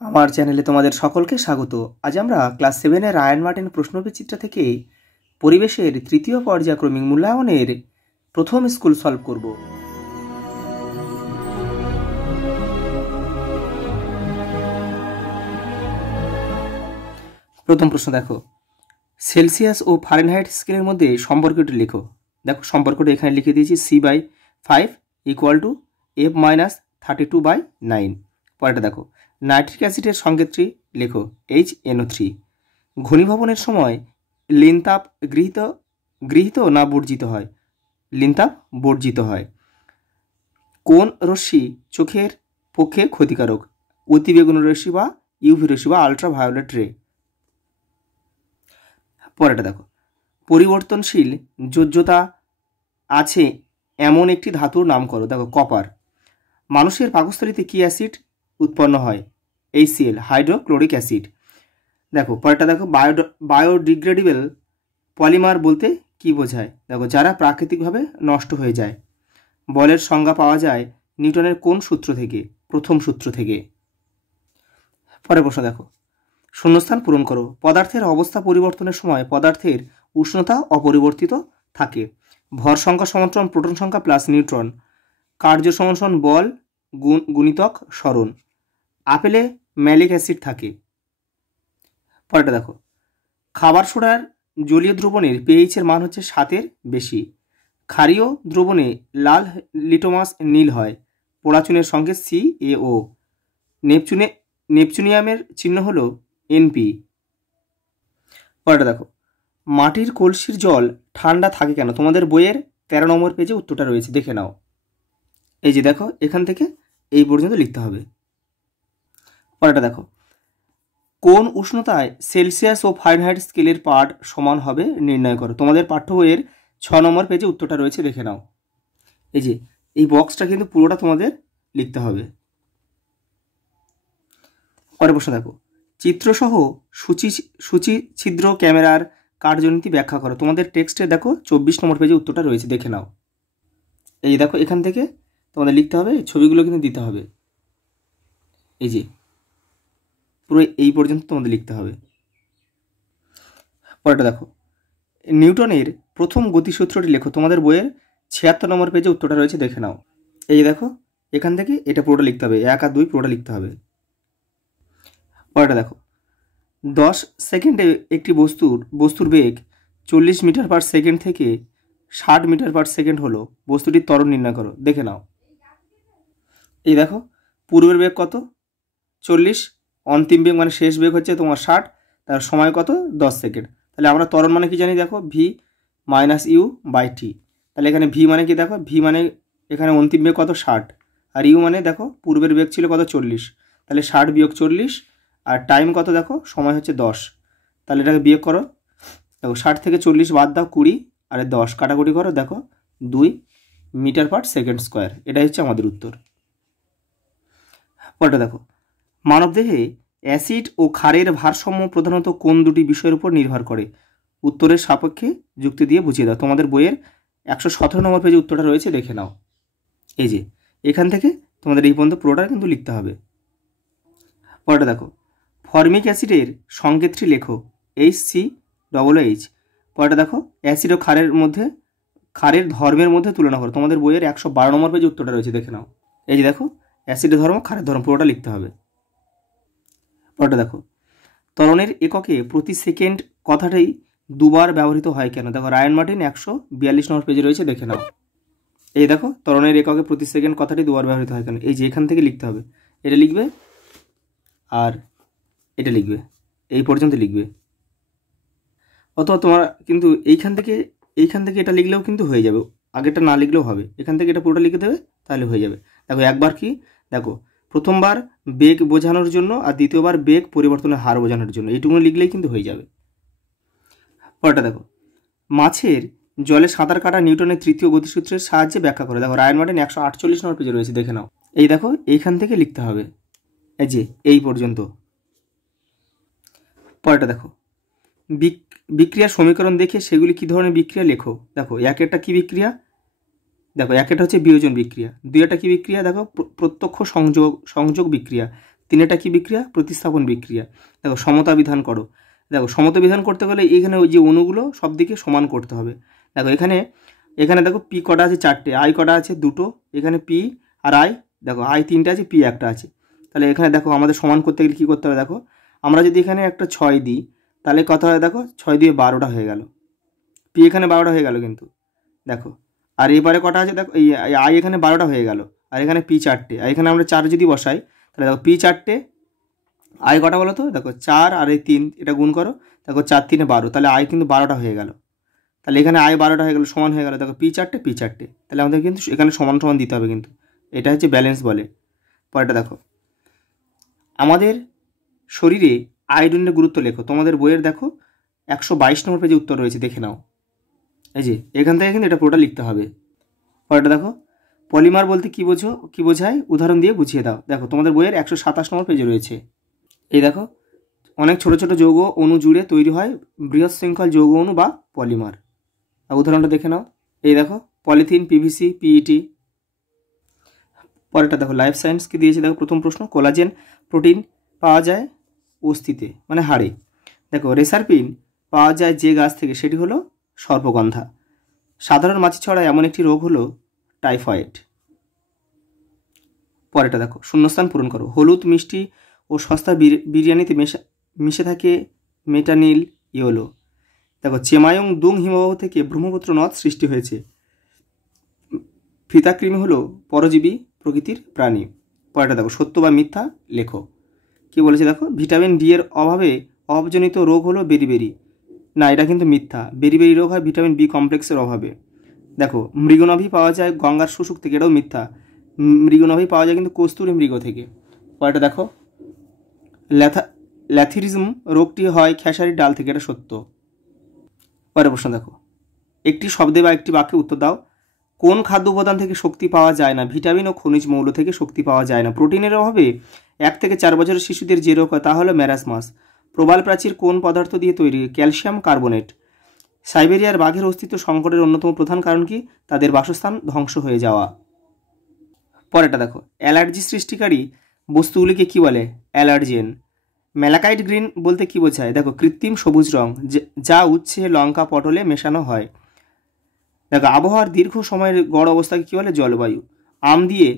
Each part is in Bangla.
আমার চ্যানেলে তোমাদের সকলকে স্বাগত। আজ আমরা ক্লাস 7-এর রায়ান মার্টিন প্রশ্নবিচিত্রা থেকে পরিবেশের তৃতীয় পর্যায়ক্রমিক মূল্যায়নের প্রথম স্কুল সলভ করব। প্রথম প্রশ্ন দেখো, সেলসিয়াস ও ফারেনহাইট স্কেলের মধ্যে সম্পর্কটি লেখো। দেখো সম্পর্কটি এখানে লিখে দিয়েছি, C/5 = F-32/9। পরেরটা দেখো, নাইট্রিক অ্যাসিডের সংকেতটি লেখো, HNO3। ঘনীভবনের সময় লিনতাপ গৃহীত না বর্জিত হয়? লিনতাপ বর্জিত হয়। কোন রশ্মি চোখের পক্ষে ক্ষতিকারক? অতিবেগুনি রশ্মি বা ইউভি রশ্মি বা আলট্রাভায়োলেট রে। পরেরটা দেখো, পরিবর্তনশীল যোজ্যতা আছে এমন একটি ধাতুর নাম করো। দেখো কপার। মানুষের পাকস্থলীতে কি অ্যাসিড উৎপন্ন হয়? HCl, hydrochloric acid. দেখো পরেরটা দেখো, বায়োডিগ্রেডেবল পলিমার বলতে কি বোঝায়? দেখো যারা প্রাকৃতিকভাবে নষ্ট হয়ে যায়। বলের সংজ্ঞা পাওয়া যায় নিউটনের কোন সূত্র থেকে? প্রথম সূত্র থেকে। পরের প্রশ্ন দেখো, শূন্যস্থান পূরণ করো। পদার্থের অবস্থা পরিবর্তনের সময় পদার্থের উষ্ণতা অপরিবর্তিত থাকে। ভর সংখ্যা সমান প্রোটন সংখ্যা প্লাস নিউট্রন। কার্য সমান বল গুণিতক সরণ। আপেলে ম্যালিক অ্যাসিড থাকে। পরেরটা দেখো, খাবার সোডার জলীয় দ্রবণের pH এর মান হচ্ছে 7-এর বেশি। ক্ষারীয় দ্রবণে লাল লিটমাস নীল হয়। পোড়াচুনের সংকেত CaO। নেপচুনিয়ামের চিহ্ন হলো NP। পরেরটা দেখো, মাটির কলসির জল ঠান্ডা থাকে কেন? তোমাদের বইয়ের 13 নম্বর পেজে উত্তরটা রয়েছে, দেখে নাও। এই যে দেখো এখান থেকে এই পর্যন্ত লিখতে হবে। পরেরটা দেখো, কোন উষ্ণতায় সেলসিয়াস ও ফারেনহাইট স্কেলের পাঠ সমান হবে নির্ণয় করো। তোমাদের পাঠ্য বইয়ের 6 নম্বর পেজে উত্তরটা রয়েছে, দেখে নাও। এই যে এই বক্সটা কিন্তু পুরোটা তোমাদের লিখতে হবে। পরের প্রশ্ন দেখো, চিত্রসহ সূচি ছিদ্র ক্যামেরার কার্যনীতি ব্যাখ্যা করো। তোমাদের টেক্সটে দেখো 24 নম্বর পেজে উত্তরটা রয়েছে, দেখে নাও। এই দেখো এখান থেকে তোমাদের লিখতে হবে, ছবিগুলো কিন্তু দিতে হবে। এই যে পুরো এই পর্যন্ত তোমাদের লিখতে হবে। পরেরটা দেখো, নিউটনের প্রথম গতিসূত্রটি লেখো। তোমাদের বইয়ের 76 নম্বর পেজে উত্তরটা রয়েছে, দেখে নাও। এই যে দেখো এখান থেকে এটা পুরোটা লিখতে হবে, 1 আর 2 পুরোটা লিখতে হবে। পরেরটা দেখো, 10 সেকেন্ডে একটি বস্তুর বেগ 40 মিটার পার সেকেন্ড থেকে 60 মিটার পার সেকেন্ড হলো। বস্তুটির ত্বরণ নির্ণয় করো, দেখে নাও। এই দেখো পূর্বের বেগ কত? 40, অন্তিম বেগ মানে শেষ বেগ হচ্ছে তোমার 60, তার সময় কত? 10 সেকেন্ড। তাহলে আমরা ত্বরণ মানে কি জানি? দেখো V-U/T। তাহলে এখানে V মানে কি? দেখো V মানে এখানে অন্তিম বেগ কত? 60, আর U মানে দেখো পূর্বের বেগ ছিল কত? 40। তাহলে 60 বিয়োগ 40, আর টাইম কত? দেখো সময় হচ্ছে 10। তাহলে এটাকে বিয়োগ করো। দেখো 60 থেকে 40 বাদ দাও, 20, আর 10 কাটাকুটি করো। দেখো 2 মিটার পার সেকেন্ড স্কোয়ার। এটাই হচ্ছে আমাদের উত্তর। পরেরটা দেখো, মানবদেহে অ্যাসিড ও ক্ষারের ভারসাম্য প্রধানত কোন দুটি বিষয়ের উপর নির্ভর করে? উত্তরের সাপেক্ষে যুক্তি দিয়ে বুঝিয়ে দাও। তোমাদের বইয়ের 117 নম্বর পেজে উত্তরটা রয়েছে, দেখে নাও। এই যে এখান থেকে তোমাদের এই পর্যন্ত পুরোটা কিন্তু লিখতে হবে। পরেরটা দেখো, ফর্মিক অ্যাসিডের সংকেতটি লেখো, HCOOH। পরেরটা দেখো, অ্যাসিড ও ক্ষারের ধর্মের মধ্যে তুলনা করো। তোমাদের বইয়ের 112 নম্বর পেজে উত্তরটা রয়েছে, দেখে নাও। এই যে দেখো অ্যাসিডের ধর্ম ক্ষারের ধর্ম পুরোটা লিখতে হবে। পরেরটা দেখো, ত্বরণের এককে প্রতি সেকেন্ড কথাটাই দুবার ব্যবহৃত হয় কেন? দেখো রায়ান মার্টিন 142 নম্বর পেজে রয়েছে, দেখে নাও। এই দেখো ত্বরণের এককে প্রতি সেকেন্ড কথাটি দুবার ব্যবহৃত হয় কেন? এই যে এখান থেকে লিখতে হবে, এটা লিখবে আর এটা লিখবে, এই পর্যন্ত লিখবে। অথবা তোমার কিন্তু এইখান থেকে এটা লিখলেও কিন্তু হয়ে যাবে, আগেটা না লিখলেও হবে। এখান থেকে এটা পুরোটা লিখে দেবে, তাহলে হয়ে যাবে। দেখো একবার কি, দেখো প্রথমবার বেগ বোঝানোর জন্য আর দ্বিতীয়বার বেগ পরিবর্তনের হার বোঝানোর জন্য, এইটুকু লিখলেই কিন্তু হয়ে যাবে। পরেরটা দেখো, মাছের জলে সাঁতার কাটা নিউটনের তৃতীয় গতিসূত্রের সাহায্যে ব্যাখ্যা করে। দেখো রায়ান মার্টিন 148 নম্বর পেজে রয়েছে, দেখে নাও। এই দেখো এইখান থেকে লিখতে হবে, এই যে এই পর্যন্ত। পরেরটা দেখো, বিক্রিয়ার সমীকরণ দেখে সেগুলি কী ধরনের বিক্রিয়া লেখো। দেখো একটা কী বিক্রিয়া? দেখো একটা হচ্ছে বিয়োজন বিক্রিয়া। 2টা কী বিক্রিয়া? দেখো প্রত্যক্ষ সংযোগ বিক্রিয়া। তিনটা কি বিক্রিয়া? প্রতিস্থাপন বিক্রিয়া। দেখো সমতা বিধান করো। দেখো সমতা বিধান করতে গেলে এখানে ওই যে অণুগুলো সব দিকে সমান করতে হবে। দেখো এখানে দেখো পি কটা আছে? 4টে। আই কটা আছে? 2টো। এখানে পি আর আই, দেখো আই 3টে আছে, পি 1টা আছে। তাহলে এখানে দেখো আমাদের সমান করতে গেলে কী করতে হবে? দেখো আমরা যদি এখানে একটা 6 দিই তাহলে কত হয়? দেখো 6 দিয়ে 12টা হয়ে গেল। পি এখানে 12টা হয়ে গেল কিন্তু, দেখো। আর এবারে কটা আছে? দেখো এই আই এখানে 12টা হয়ে গেল, আর এখানে পি 4টে। আর এখানে আমরা 4 যদি বসাই তাহলে দেখো পি 4টে, আই কটা বলো তো? দেখো 4 আর এই 3, এটা গুণ করো। দেখো 4 3 12, তাহলে আই কিন্তু 12টা হয়ে গেল। তাহলে এখানে আই 12টা হয়ে গেল, সমান হয়ে গেল। দেখো পি 4টে, পি 4টে, তাহলে আমাদের কিন্তু এখানে সমান সমান দিতে হবে কিন্তু। এটা হচ্ছে ব্যালেন্স বলে। পরেরটা দেখো, আমাদের শরীরে আয়োডিনের গুরুত্ব লেখো। তোমাদের বইয়ের দেখো 122 নম্বর পেজে উত্তর রয়েছে, দেখে নাও। এই যে এখান থেকে কিন্তু এটা পুরোটা লিখতে হবে। পরেরটা দেখো, পলিমার বলতে কি বোঝায়? উদাহরণ দিয়ে বুঝিয়ে দাও। দেখো তোমাদের বইয়ের 127 নম্বর পেজে রয়েছে। এই দেখো, অনেক ছোট ছোট যৌগ অণু জুড়ে তৈরি হয় বৃহৎ শৃঙ্খল যৌগ অণু বা পলিমার। উদাহরণটা দেখে নাও। এই দেখো, পলিথিন, পিভিসি, পিইটি। পরেরটা দেখো, লাইফ সায়েন্স কি দিয়েছে? দেখো প্রথম প্রশ্ন, কোলাজেন প্রোটিন পাওয়া যায় অস্থিতে মানে হাড়ে। দেখো রেসারপিন পাওয়া যায় যে গাছ থেকে, সেটি হলো সর্পগন্ধা। সাধারণ মাছি ছড়া এমন একটি রোগ হলো টাইফয়েড। পরেরটা দেখো, শূন্যস্থান পূরণ করো। হলুদ, মিষ্টি ও সস্তা বিরিয়ানিতে মিশে থাকে মেটানিল ইয়েলো। দেখো চেমায়ং দুং হিমবাহ থেকে ব্রহ্মপুত্র নদ সৃষ্টি হয়েছে। ফিতাকৃমি হলো পরজীবী প্রকৃতির প্রাণী। পরেরটা দেখো, সত্য বা মিথ্যা লেখো। কি বলেছে দেখো, ভিটামিন ডি এর অভাবজনিত রোগ হলো বেরিবেরি। না, এটা কিন্তু মিথ্যা। বেরিবেরি রোগ হয় ভিটামিন বি কমপ্লেক্সের অভাবে। দেখো মৃগনাভি পাওয়া যায় গঙ্গার শুশুক থেকে, এটাও মিথ্যা। মৃগনাভি পাওয়া যায় কিন্তু কস্তুরী মৃগ থেকে। পরেরটা দেখো, ল্যাথিরিজম রোগটি হয় খেসারির ডাল থেকে, এটা সত্য। পরের প্রশ্ন দেখো, একটি শব্দে বা একটি বাক্যে উত্তর দাও। কোন খাদ্য উপাদান থেকে শক্তি পাওয়া যায় না? ভিটামিন ও খনিজ মৌল থেকে শক্তি পাওয়া যায় না। প্রোটিনের অভাবে 1 থেকে 4 বছরের শিশুদের যে রোগ হয় তা হলো ম্যারাসমাস। প্রবাল প্রাচীর কোন পদার্থ দিয়ে তৈরি? Calcium carbonate. সাইবেরিয়ার বাঘের অস্তিত্ব সংকটের অন্যতম প্রধান কারণ কি? তাদের বাসস্থান ধ্বংস হয়ে যাওয়া। পরেরটা দেখো, অ্যালার্জি সৃষ্টিকারী বস্তুগুলিকে কি বলে? অ্যালার্জেন। ম্যালাকাইট গ্রিন বলতে কি বোঝায়? দেখো কৃত্রিম সবুজ রং যা উচ্ছে, লঙ্কা, পটলে মেশানো হয়। দেখো আবহাওয়ার দীর্ঘ সময়ের গড় অবস্থাকে কী বলে? জলবায়ু। আম দিয়ে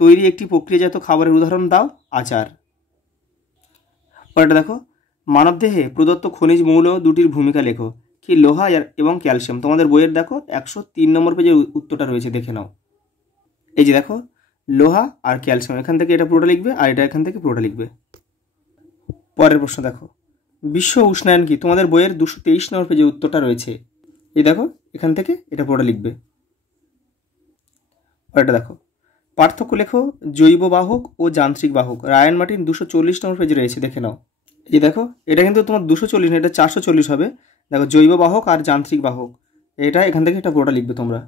তৈরি একটি প্রক্রিয়াজাত খাবারের উদাহরণ দাও। আচার। পরেরটা দেখো, মানবদেহে প্রদত্ত খনিজ মৌল দুটির ভূমিকা লেখো। কি? লোহা এবং ক্যালসিয়াম। তোমাদের বইয়ের দেখো 103 নম্বর পেজে উত্তরটা রয়েছে, দেখে নাও। এই যে দেখো, লোহা আর ক্যালসিয়াম, এখান থেকে এটা পুরোটা লিখবে, আর এটা এখান থেকে পুরোটা লিখবে। পরের প্রশ্ন দেখো, বিশ্ব উষ্ণায়ন কি? তোমাদের বইয়ের 223 নম্বর পেজে উত্তরটা রয়েছে। এই দেখো, এখান থেকে এটা পুরোটা লিখবে। পরেরটা দেখো, পার্থক্য লেখো জৈব বাহক ও যান্ত্রিক বাহক। রায়ান মার্টিন 240 নম্বর পেজে রয়েছে, দেখে নাও। এই দেখো, এটা কিন্তু তোমার 240 না, এটা 440 হবে। দেখো জৈব বাহক আর যান্ত্রিক বাহক, এটা এখান থেকে এটা পুরোটা লিখবে তোমরা।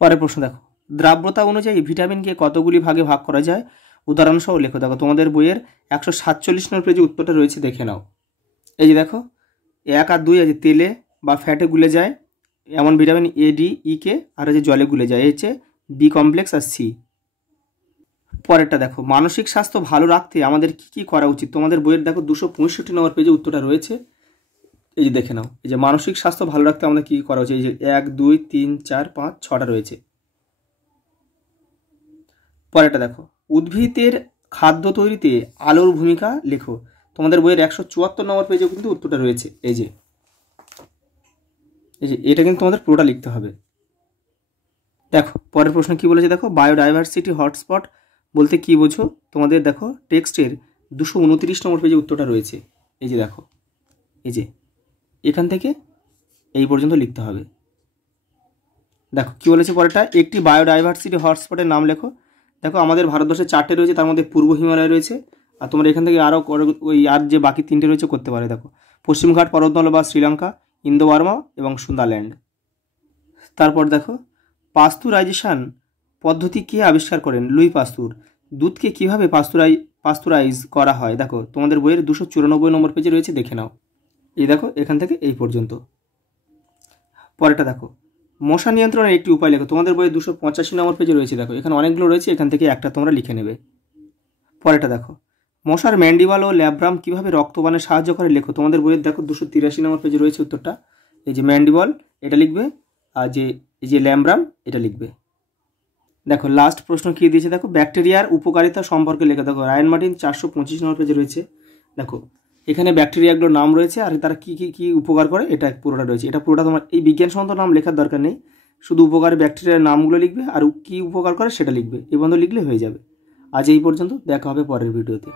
পরের প্রশ্ন দেখো, দ্রাব্যতা অনুযায়ী ভিটামিনকে কতগুলি ভাগে ভাগ করা যায়? উদাহরণসহ লেখো। দেখো তোমাদের বইয়ের 147 নম্বর পেজে উত্তরটা রয়েছে, দেখে নাও। এই যে দেখো, 1 আর 2 আছে তেলে বা ফ্যাটে গুলে যায় এমন ভিটামিন এ, ডি, ই কে, আর হচ্ছে জলে গুলে যায়, এই হচ্ছে বি কমপ্লেক্স আর সি। পরেরটা দেখো, মানসিক স্বাস্থ্য ভালো রাখতে আমাদের কি কি করা উচিত? তোমাদের বইয়ের দেখো 265 নম্বর পেজে উত্তরটা রয়েছে। এই যে দেখে নাও, এই যে মানসিক স্বাস্থ্য ভালো রাখতে আমাদের কী করা উচিত? এই যে 1 2 3 4 5 6টা রয়েছে। পরেরটা দেখো, উদ্ভিদের খাদ্য তৈরিতে আলোর ভূমিকা লেখো। তোমাদের বইয়ের 174 নম্বর পেজে কিন্তু উত্তরটা রয়েছে। এই যে এটা কিন্তু তোমাদের পুরোটা লিখতে হবে। দেখো পরের প্রশ্ন কি বলেছে দেখো, বায়োডাইভার্সিটি হটস্পট বলতে কি বোঝো? তোমাদের দেখো টেক্সটের 229 নম্বর পেজে উত্তরটা রয়েছে। এই যে দেখো, এই যে এখান থেকে এই পর্যন্ত লিখতে হবে। দেখো কি বলেছে পরেরটা, একটি বায়োডাইভার্সিটি হটস্পটের নাম লেখো। দেখো আমাদের ভারতবর্ষে 4টে রয়েছে, তার মধ্যে পূর্ব হিমালয় রয়েছে, আর তোমরা এখান থেকে আরও ওই আর যে বাকি 3টে রয়েছে করতে পারে। দেখো পশ্চিমঘাট পর্বতমালা বা শ্রীলঙ্কা, ইন্দো বার্মা এবং সুন্দারল্যান্ড। তারপর দেখো, পাস্তুরাইজেশন পদ্ধতি কে আবিষ্কার করেন? লুই পাস্তুর। দুধকে কীভাবে পাস্তুরাইজ করা হয়? দেখো তোমাদের বইয়ের 294 নম্বর পেজে রয়েছে, দেখে নাও। এই দেখো এখান থেকে এই পর্যন্ত। পরেরটা দেখো, মশা নিয়ন্ত্রণের একটি উপায় লেখো। তোমাদের বইয়ে 285 নম্বর পেজে রয়েছে। দেখো এখানে অনেকগুলো রয়েছে, এখান থেকে একটা তোমরা লিখে নেবে। পরেরটা দেখো, মশার ম্যান্ডিবাল ও ল্যাব্রাম কীভাবে রক্তবানে সাহায্য করে লেখো। তোমাদের বইয়ের দেখো 283 নম্বর পেজে রয়েছে উত্তরটা। এই যে ম্যান্ডিবল এটা লিখবে, আর এই যে ল্যাব্রাম এটা লিখবে। দেখো লাস্ট প্রশ্ন কী দিয়েছে দেখো, ব্যাকটেরিয়ার উপকারিতা সম্পর্কে লেখা। দেখো রায়ান মার্টিন 425 নম্বর পেজে রয়েছে। দেখো এখানে ব্যাকটেরিয়াগুলোর নাম রয়েছে আর তারা কী উপকার করে এটা পুরোটা রয়েছে। এটা পুরোটা তোমার এই বিজ্ঞানসম্মত নাম লেখার দরকার নেই, শুধু উপকারী ব্যাকটেরিয়ার নামগুলো লিখবে আর কী উপকার করে সেটা লিখবে, এই বন্ধ লিখলে হয়ে যাবে। আজ এই পর্যন্ত, দেখা হবে পরের ভিডিওতে।